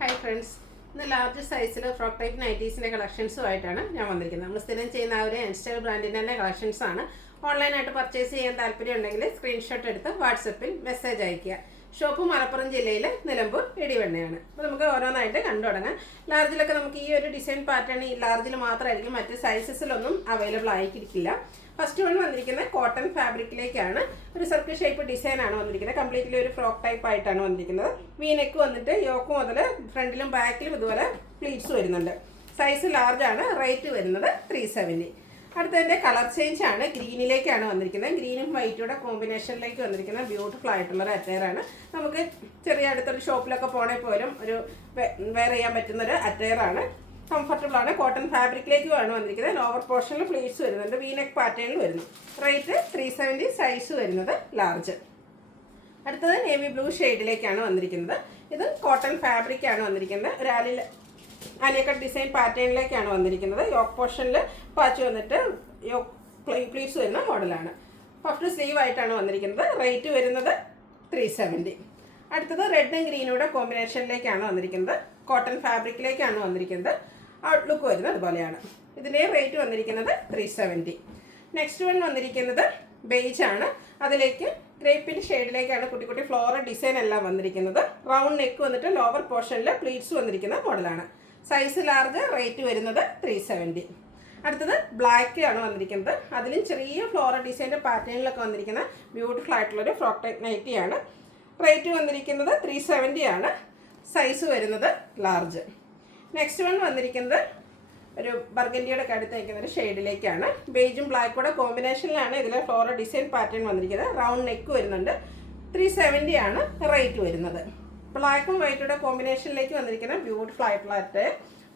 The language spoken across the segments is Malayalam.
ഹായ് ഫ്രണ്ട്സ്, ഇന്ന് ലാർജ് സൈസിൽ ഫ്രോക്ക് ടൈപ്പ് നൈറ്റീസിൻ്റെ കളക്ഷൻസുമായിട്ടാണ് ഞാൻ വന്നിരിക്കുന്നത്. നമ്മൾ സ്ഥിരം ചെയ്യുന്ന ആ ഒരു എൻസ്റ്റൈൽ ബ്രാൻഡിൻ്റെ തന്നെ കളക്ഷൻസാണ്. ഓൺലൈനായിട്ട് പർച്ചേസ് ചെയ്യാൻ താല്പര്യം ഉണ്ടെങ്കിൽ സ്ക്രീൻഷോട്ട് എടുത്ത് വാട്സപ്പിൽ മെസ്സേജ് അയയ്ക്കുക. ഷോപ്പ് മലപ്പുറം ജില്ലയിൽ നിലമ്പൂർ ഇടിവണ്ണയാണ്. അപ്പോൾ നമുക്ക് ഓരോന്നായിട്ട് കണ്ടു തുടങ്ങാം. ലാർജിലൊക്കെ നമുക്ക് ഈ ഒരു ഡിസൈൻ പാറ്റേൺ ഈ ലാർജിൽ മാത്രമായിരിക്കും, മറ്റ് സൈസസിലൊന്നും അവൈലബിൾ ആയിരിക്കില്ല. ഫസ്റ്റ് വൺ വന്നിരിക്കുന്നത് കോട്ടൺ ഫാബ്രിക്കിലേക്കാണ്. ഒരു സർക്കിൾ ഷേപ്പ് ഡിസൈനാണ് വന്നിരിക്കുന്നത്. കംപ്ലീറ്റ്ലി ഒരു ഫ്രോക്ക് ടൈപ്പ് ആയിട്ടാണ് വന്നിരിക്കുന്നത്. വി നെക്ക് വന്നിട്ട് യോക്ക് മുതൽ ഫ്രണ്ടിലും ബാക്കിലും ഇതുപോലെ പ്ലീറ്റ്സ് വരുന്നുണ്ട്. സൈസ് ലാർജ് ആണ്. റേറ്റ് വരുന്നത് 370. അടുത്തതിൻ്റെ കളർ ചേഞ്ച് ആണ്. ഗ്രീനിലേക്കാണ് വന്നിരിക്കുന്നത്. ഗ്രീനും വൈറ്റൂടെ കോമ്പിനേഷനിലേക്ക് വന്നിരിക്കുന്ന ബ്യൂട്ടിഫുൾ ആയിട്ടുള്ളൊരു അറ്റയറാണ്. നമുക്ക് ചെറിയ അടുത്തൊരു ഷോപ്പിലൊക്കെ പോണേ പോലും ഒരു വെയർ ചെയ്യാൻ പറ്റുന്നൊരു അറ്റയറാണ്. കംഫർട്ടബിൾ ആണ്. കോട്ടൺ ഫാബ്രിക്കിലേക്കുമാണ് വന്നിരിക്കുന്നത്. ലോവർ പോർഷനിൽ പ്ലീറ്റ്സ് വരുന്നുണ്ട്. വി നെക്ക് പാറ്റേണിൽ വരുന്നു. റേറ്റ് 370. സൈസ് വരുന്നത് ലാർജ്. അടുത്തത് നേവി ബ്ലൂ ഷെയ്ഡിലേക്കാണ് വന്നിരിക്കുന്നത്. ഇത് കോട്ടൺ ഫാബ്രിക്കാണ് വന്നിരിക്കുന്നത്. ഒരു ആലിയ കട്ട് ഡിസൈൻ പാറ്റേണിലേക്കാണ് വന്നിരിക്കുന്നത്. യോക്ക് പോർഷനിൽ പാച്ച് വന്നിട്ട് യോക്ക് പ്ലീറ്റ്സ് വരുന്ന മോഡലാണ്. പഫ്ഡ് സ്ലീവ് ആയിട്ടാണ് വന്നിരിക്കുന്നത്. റേറ്റ് വരുന്നത് 370. അടുത്തത് റെഡും ഗ്രീനൂടെ കോമ്പിനേഷനിലേക്കാണ് വന്നിരിക്കുന്നത്. കോട്ടൺ ഫാബ്രിക്കിലേക്കാണ് വന്നിരിക്കുന്നത്. ഔട്ട്ലുക്ക് വരുന്നത് അതുപോലെയാണ്. ഇതിൻ്റെ റേറ്റ് വന്നിരിക്കുന്നത് 370. നെക്സ്റ്റ് വൺ വന്നിരിക്കുന്നത് ബേജ് ആണ്. അതിലേക്ക് ഗ്രേപ്പിൻ്റെ ഷെയ്ഡിലേക്കാണ് കുട്ടി കുട്ടി ഫ്ലോറൽ ഡിസൈൻ എല്ലാം വന്നിരിക്കുന്നത്. റൗണ്ട് നെക്ക് വന്നിട്ട് ലോവർ പോർഷനിൽ പ്ലീറ്റ്സ് വന്നിരിക്കുന്ന മോഡലാണ്. Size large. റേറ്റ് വരുന്നത് 370. അടുത്തത് ബ്ലാക്ക് ആണ് വന്നിരിക്കുന്നത്. അതിലും ചെറിയ ഫ്ലോറൽ ഡിസൈൻ്റെ പാറ്റേണിലൊക്കെ വന്നിരിക്കുന്ന ബ്യൂട്ടിഫുൾ ആയിട്ടുള്ളൊരു ഫ്രോക്ക് ടൈപ്പ് നൈറ്റിയാണ്. റേറ്റ് വന്നിരിക്കുന്നത് 370 ആണ്. സൈസ് വരുന്നത് ലാർജ്. നെക്സ്റ്റ് വൺ വന്നിരിക്കുന്നത് ഒരു ബർഗൻഡിയുടെ അടുത്ത് നിൽക്കുന്ന ഒരു ഷെയ്ഡിലേക്കാണ്. ബേജും ബ്ലാക്കൂടെ കോമ്പിനേഷനിലാണ് ഇതിലെ ഫ്ലോറൽ ഡിസൈൻ പാറ്റേൺ വന്നിരിക്കുന്നത്. റൗണ്ട് നെക്ക് വരുന്നുണ്ട്. 370 ആണ് റേറ്റ് വരുന്നത്. ബ്ലാക്കും വൈറ്റൂടെ കോമ്പിനേഷനിലേക്ക് വന്നിരിക്കുന്ന ബ്യൂട്ടിഫുൾ ആയിട്ടുള്ള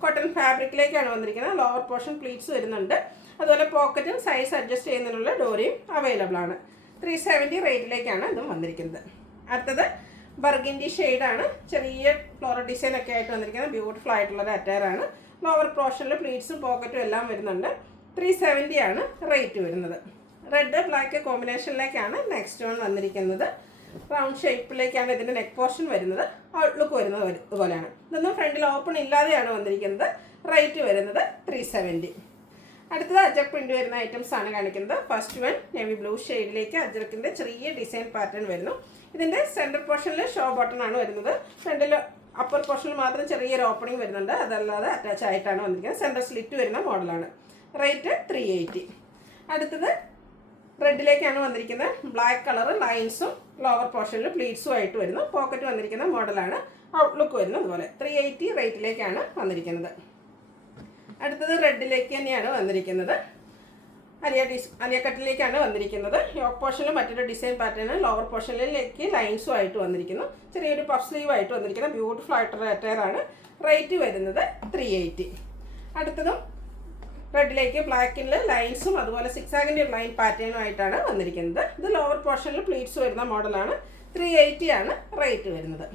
കോട്ടൺ ഫാബ്രിക്കിലേക്കാണ് വന്നിരിക്കുന്നത്. ലോവർ പോർഷൻ പ്ലീറ്റ്സ് വരുന്നുണ്ട്. അതുപോലെ പോക്കറ്റും സൈസ് അഡ്ജസ്റ്റ് ചെയ്യുന്നതിനുള്ള ഡോറിയും അവൈലബിൾ ആണ്. 370 റേറ്റിലേക്കാണ് ഇതും വന്നിരിക്കുന്നത്. അടുത്തത് ബർഗൻഡി ഷെയ്ഡാണ്. ചെറിയ ഫ്ലോറൽ ഡിസൈൻ ഒക്കെ ആയിട്ട് വന്നിരിക്കുന്നത്. ബ്യൂട്ടിഫുൾ ആയിട്ടുള്ളൊരു അറ്റയറാണ്. ലോവർ പോർഷനിൽ പ്ലീറ്റ്സും പോക്കറ്റും എല്ലാം വരുന്നുണ്ട്. 370 ആണ് റേറ്റ് വരുന്നത്. റെഡ് ബ്ലാക്ക് കോമ്പിനേഷനിലേക്കാണ് നെക്സ്റ്റ് വൺ വന്നിരിക്കുന്നത്. റൗണ്ട് ഷേപ്പിലേക്കാണ് ഇതിൻ്റെ നെക്ക് പോർഷൻ വരുന്നത്. ഔട്ട്ലുക്ക് വരുന്നത് ഇതുപോലെയാണ്. ഇതൊന്നും ഫ്രണ്ടിൽ ഓപ്പൺ ഇല്ലാതെയാണ് വന്നിരിക്കുന്നത്. റേറ്റ് വരുന്നത് 370. അടുത്തത് അജർക്ക് പ്രിന്റ് വരുന്ന ഐറ്റംസ് ആണ് കാണിക്കുന്നത്. ഫസ്റ്റ് വൺ നേവി ബ്ലൂ ഷെയ്ഡിലേക്ക് അജർക്കിൻ്റെ ചെറിയ ഡിസൈൻ പാറ്റേൺ വരുന്നു. ഇതിൻ്റെ സെൻറ്റർ പോർഷനിൽ ഷോ ബട്ടൺ ആണ് വരുന്നത്. ഫ്രണ്ടിൽ അപ്പർ പോർഷനിൽ മാത്രം ചെറിയൊരു ഓപ്പണിംഗ് വരുന്നുണ്ട്. അതല്ലാതെ അറ്റാച്ച് ആയിട്ടാണ് വന്നിരിക്കുന്നത്. സെൻറ്റർ സ്ലിറ്റ് വരുന്ന മോഡലാണ്. റേറ്റ് 380. അടുത്തത് റെഡിലേക്കാണ് വന്നിരിക്കുന്നത്. ബ്ലാക്ക് കളർ ലൈൻസും ലോവർ പോർഷനിൽ പ്ലീറ്റ്സും ആയിട്ട് വരുന്നു. പോക്കറ്റ് വന്നിരിക്കുന്ന മോഡലാണ്. ഔട്ട്ലുക്ക് വരുന്നത് അതുപോലെ. 380 റേറ്റിലേക്കാണ് വന്നിരിക്കുന്നത്. അടുത്തത് റെഡിലേക്ക് തന്നെയാണ് വന്നിരിക്കുന്നത്. അലിയ കട്ടിലേക്കാണ് വന്നിരിക്കുന്നത്. യോക്ക് പോർഷനിൽ മറ്റൊരു ഡിസൈൻ പാറ്റേൺ. ലോവർ പോർഷനിലേക്ക് ലൈൻസും ആയിട്ട് വന്നിരിക്കുന്നു. ചെറിയൊരു പഫ് സ്ലീവ് ആയിട്ട് വന്നിരിക്കുന്ന ബ്യൂട്ടിഫുൾ ആയിട്ടുള്ള അറ്റയറാണ്. റേറ്റ് വരുന്നത് 380. അടുത്തതും റെഡിലേക്ക് ബ്ലാക്കിൽ ലൈൻസും അതുപോലെ സിക്സാഗിൻ്റെ ഒരു ലൈൻ പാറ്റേണും ആയിട്ടാണ് വന്നിരിക്കുന്നത്. ഇത് ലോവർ പോർഷനിൽ പ്ലീറ്റ്സ് വരുന്ന മോഡലാണ്. 380 ആണ് റേറ്റ് വരുന്നത്.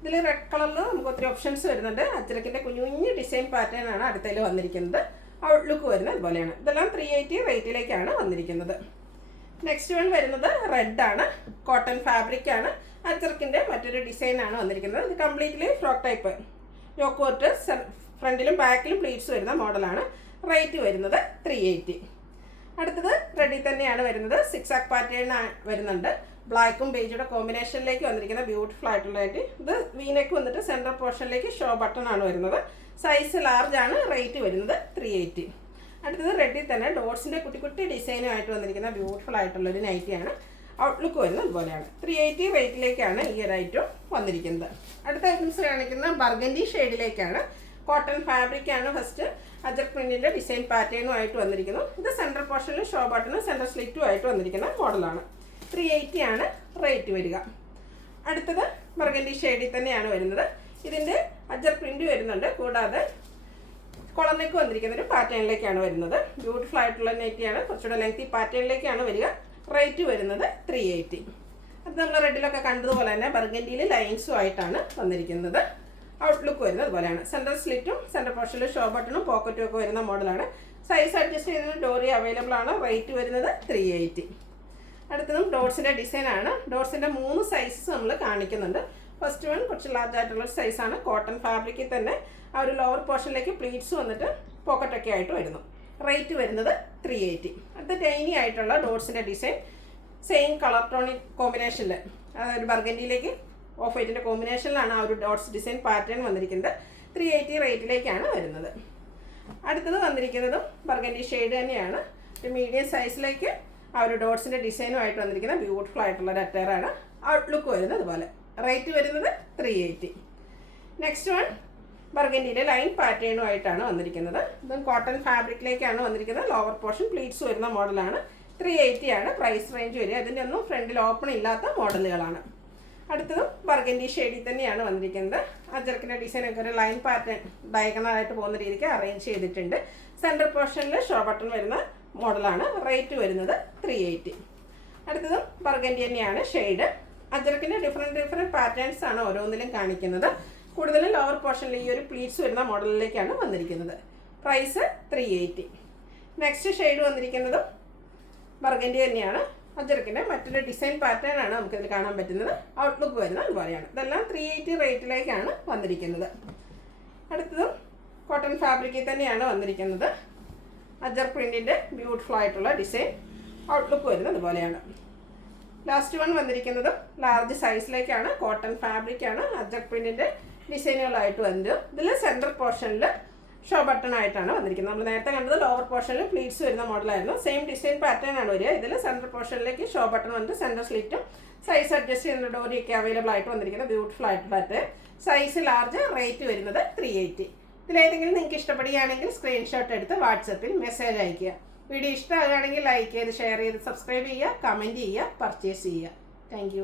ഇതിൽ റെഡ് കളറിൽ നമുക്ക് ഒത്തിരി ഓപ്ഷൻസ് വരുന്നുണ്ട്. അജ്രക്കിൻ്റെ കുഞ്ഞു കുഞ്ഞു ഡിസൈൻ പാറ്റേൺ ആണ് അടുത്തതിൽ വന്നിരിക്കുന്നത്. ഔട്ട്ലുക്ക് വരുന്നത് അതുപോലെയാണ്. ഇതെല്ലാം 380 റേറ്റിലേക്കാണ് വന്നിരിക്കുന്നത്. നെക്സ്റ്റ് വൺ വരുന്നത് റെഡാണ്. കോട്ടൺ ഫാബ്രിക്കാണ്. അജ്രക്കിൻ്റെ മറ്റൊരു ഡിസൈനാണ് വന്നിരിക്കുന്നത്. ഇത് കംപ്ലീറ്റ്ലി ഫ്രോക്ക് ടൈപ്പ്. യോക്ക് വർട്ട് ഫ്രണ്ടിലും ബാക്കിലും പ്ലീറ്റ്സ് വരുന്ന മോഡലാണ്. റേറ്റ് വരുന്നത് 380. അടുത്തത് റെഡിൽ തന്നെയാണ് വരുന്നത്. സിക്സാക് പാറ്റേൺ വരുന്നുണ്ട്. ബ്ലാക്കും ബേജുടെ കോമ്പിനേഷനിലേക്ക് വന്നിരിക്കുന്ന ബ്യൂട്ടിഫുൾ ആയിട്ടുള്ളതായിട്ട്. ഇത് വീനെക്ക് വന്നിട്ട് സെൻട്രൽ പോർഷനിലേക്ക് ഷോ ബട്ടൺ ആണ് വരുന്നത്. സൈസ് ലാർജ് ആണ്. റേറ്റ് വരുന്നത് 380. അടുത്തത് റെഡിൽ തന്നെ ഡോട്ട്സിൻ്റെ കുട്ടി കുട്ടി ഡിസൈനുമായിട്ട് വന്നിരിക്കുന്ന ബ്യൂട്ടിഫുൾ ആയിട്ടുള്ളൊരു നൈറ്റിയാണ്. ഔട്ട്ലുക്ക് വരുന്നത് ഇതുപോലെയാണ്. 380 റേറ്റിലേക്കാണ് ഈ ഒരു ഐറ്റം വന്നിരിക്കുന്നത്. അടുത്ത ഐറ്റംസ് കാണിക്കുന്ന ബർഗൻഡി ഷെയ്ഡിലേക്കാണ്. കോട്ടൺ ഫാബ്രിക്കാണ്. ഫസ്റ്റ് അജർക്ക് പ്രിന്റിൻ്റെ ഡിസൈൻ പാറ്റേണും ആയിട്ട് വന്നിരിക്കുന്നു. ഇത് സെൻട്രൽ പോർഷനിൽ ഷോ ബട്ടണും സെൻട്രൽ സ്ലിറ്റും ആയിട്ട് വന്നിരിക്കുന്ന മോഡലാണ്. 380 ആണ് റേറ്റ് വരിക. അടുത്തത് ബർഗൻഡി ഷെയ്ഡിൽ തന്നെയാണ് വരുന്നത്. ഇതിൻ്റെ അജർക്ക് പ്രിന്റ് വരുന്നുണ്ട്. കൂടാതെ കൊളറിലേക്ക് വന്നിരിക്കുന്ന ഒരു പാറ്റേണിലേക്കാണ് വരുന്നത്. ബ്യൂട്ടിഫുൾ ആയിട്ടുള്ള നൈറ്റിയാണ്. കുറച്ചുകൂടെ ലെങ്തി പാറ്റേണിലേക്കാണ് വരിക. റേറ്റ് വരുന്നത് 380. അത് നമ്മൾ റെഡിലൊക്കെ കണ്ടതുപോലെ തന്നെ ബർഗൻഡിയിൽ ലൈൻസും ആയിട്ടാണ് വന്നിരിക്കുന്നത്. ഔട്ട്ലുക്ക് വരുന്നത് അതുപോലെയാണ്. സെൻട്രൽ സ്ലിറ്റും സെൻട്രൽ പോർഷനിൽ ഷോ ബട്ടണും പോക്കറ്റും ഒക്കെ വരുന്ന മോഡലാണ്. സൈസ് അഡ്ജസ്റ്റ് ചെയ്യുന്ന ഡോറി അവൈലബിൾ ആണ്. റേറ്റ് വരുന്നത് 380. അടുത്തതും ഡോട്ട്സിൻ്റെ ഡിസൈനാണ്. ഡോട്ട്സിൻ്റെ 3 സൈസസ് നമ്മൾ കാണിക്കുന്നുണ്ട്. ഫസ്റ്റ് വൺ കുറച്ച് ലാർജ് ആയിട്ടുള്ള സൈസാണ്. കോട്ടൺ ഫാബ്രിക്കിൽ തന്നെ ആ ഒരു ലോവർ പോർഷനിലേക്ക് പ്ലീറ്റ്സ് വന്നിട്ട് പോക്കറ്റൊക്കെ ആയിട്ട് വരുന്നു. റേറ്റ് വരുന്നത് 380. അടുത്ത ടൈനി ആയിട്ടുള്ള ഡോട്ട്സിൻ്റെ ഡിസൈൻ സെയിം കളർ ടോണിക് കോമ്പിനേഷനിൽ, അതായത് ബർഗൻഡിയിലേക്ക് ഓഫ് വൈറ്റിൻ്റെ കോമ്പിനേഷനിലാണ് ആ ഒരു ഡോട്ട്സ് ഡിസൈൻ പാറ്റേൺ വന്നിരിക്കുന്നത്. 380 റേറ്റിലേക്കാണ് വരുന്നത്. അടുത്തത് വന്നിരിക്കുന്നതും ബർഗൻഡി ഷെയ്ഡ് തന്നെയാണ്. ഒരു മീഡിയം സൈസിലേക്ക് ആ ഒരു ഡോട്ട്സിൻ്റെ ഡിസൈനുമായിട്ട് വന്നിരിക്കുന്ന ബ്യൂട്ടിഫുൾ ആയിട്ടുള്ള ഒരു അറ്റയറാണ്. ഔട്ട്ലുക്ക് വരുന്നത് അതുപോലെ. റേറ്റ് വരുന്നത് 380. നെക്സ്റ്റ് വൺ ബർഗൻഡിയുടെ ലൈൻ പാറ്റേണുമായിട്ടാണ് വന്നിരിക്കുന്നത്. ഇതും കോട്ടൺ ഫാബ്രിക്കിലേക്കാണ് വന്നിരിക്കുന്നത്. ലോവർ പോർഷൻ പ്ലീറ്റ്സ് വരുന്ന മോഡലാണ്. 380 ആണ് പ്രൈസ് റേഞ്ച് വരിക. അതിൻ്റെ ഒന്നും ഫ്രണ്ടിൽ ഓപ്പൺ ഇല്ലാത്ത മോഡലുകളാണ്. അടുത്തതും ബർഗൻഡി ഷെയ്ഡിൽ തന്നെയാണ് വന്നിരിക്കുന്നത്. അജർക്കിൻ്റെ ഡിസൈനൊക്കെ ഒരു ലൈൻ പാറ്റേൺ ഡയഗണലായിട്ട് പോകുന്ന രീതിക്ക് അറേഞ്ച് ചെയ്തിട്ടുണ്ട്. സെൻറ്റർ പോർഷനിൽ ഷോ ബട്ടൺ വരുന്ന മോഡലാണ്. റേറ്റ് വരുന്നത് 380. അടുത്തതും ബർഗൻഡി തന്നെയാണ് ഷെയ്ഡ്. അജർക്കിൻ്റെ ഡിഫറെൻറ്റ് പാറ്റേൺസ് ആണ് ഓരോന്നിലും കാണിക്കുന്നത്. കൂടുതലും ലോവർ പോർഷനിൽ ഈ ഒരു പ്ലീറ്റ്സ് വരുന്ന മോഡലിലേക്കാണ് വന്നിരിക്കുന്നത്. പ്രൈസ് 380. നെക്സ്റ്റ് ഷെയ്ഡ് വന്നിരിക്കുന്നതും ബർഗൻഡി തന്നെയാണ്. അജർക്കിൻ്റെ മറ്റൊരു ഡിസൈൻ പാറ്റേൺ ആണ് നമുക്കിതിൽ കാണാൻ പറ്റുന്നത്. ഔട്ട്ലുക്ക് വരുന്നത് അതുപോലെയാണ്. ഇതെല്ലാം 380 റേറ്റിലേക്കാണ് വന്നിരിക്കുന്നത്. അടുത്തതും കോട്ടൺ ഫാബ്രിക്കിൽ തന്നെയാണ് വന്നിരിക്കുന്നത്. അജർ പ്രിൻറ്റിൻ്റെ ബ്യൂട്ടിഫുൾ ആയിട്ടുള്ള ഡിസൈൻ. ഔട്ട്ലുക്ക് വരുന്നത് അതുപോലെയാണ്. ലാസ്റ്റ് വൺ വന്നിരിക്കുന്നതും ലാർജ് സൈസിലേക്കാണ്. കോട്ടൺ ഫാബ്രിക്കാണ്. അജർ പ്രിൻറ്റിൻ്റെ ഡിസൈനുകളായിട്ട് വന്നത്. ഇതിൽ സെൻറ്റർ പോർഷനിൽ ഷോ ബട്ടൺ ആയിട്ടാണ് വന്നിരിക്കുന്നത്. നമ്മൾ നേരത്തെ കണ്ടത് ലോവർ പോർഷനിൽ പ്ലീറ്റ്സ് വരുന്ന മോഡലായിരുന്നു. സെയിം ഡിസൈൻ പാറ്റേൺ ആണ് വരിക. ഇതിൽ സെൻറ്റർ പോർഷനിലേക്ക് ഷോ ബട്ടൺ വന്നിട്ട് സെൻറ്റർ സ്ലിറ്റും സൈസ് അഡ്ജസ്റ്റ് ചെയ്യുന്ന ഡോറിയൊക്കെ അവൈലബിൾ ആയിട്ട് വന്നിരിക്കുന്നത്. ബ്യൂട്ടിഫുൾ ആയിട്ടുള്ള സൈസ് ലാർജ്. റേറ്റ് വരുന്നത് 380. ഇതിലേതെങ്കിലും നിങ്ങൾക്ക് ഇഷ്ടപ്പെടുകയാണെങ്കിൽ സ്ക്രീൻഷോട്ട് എടുത്ത് വാട്സപ്പിൽ മെസ്സേജ് അയയ്ക്കുക. വീഡിയോ ഇഷ്ടമാകുകയാണെങ്കിൽ ലൈക്ക് ചെയ്ത് ഷെയർ ചെയ്ത് സബ്സ്ക്രൈബ് ചെയ്യുക, കമൻറ്റ് ചെയ്യുക, പർച്ചേസ് ചെയ്യുക. താങ്ക്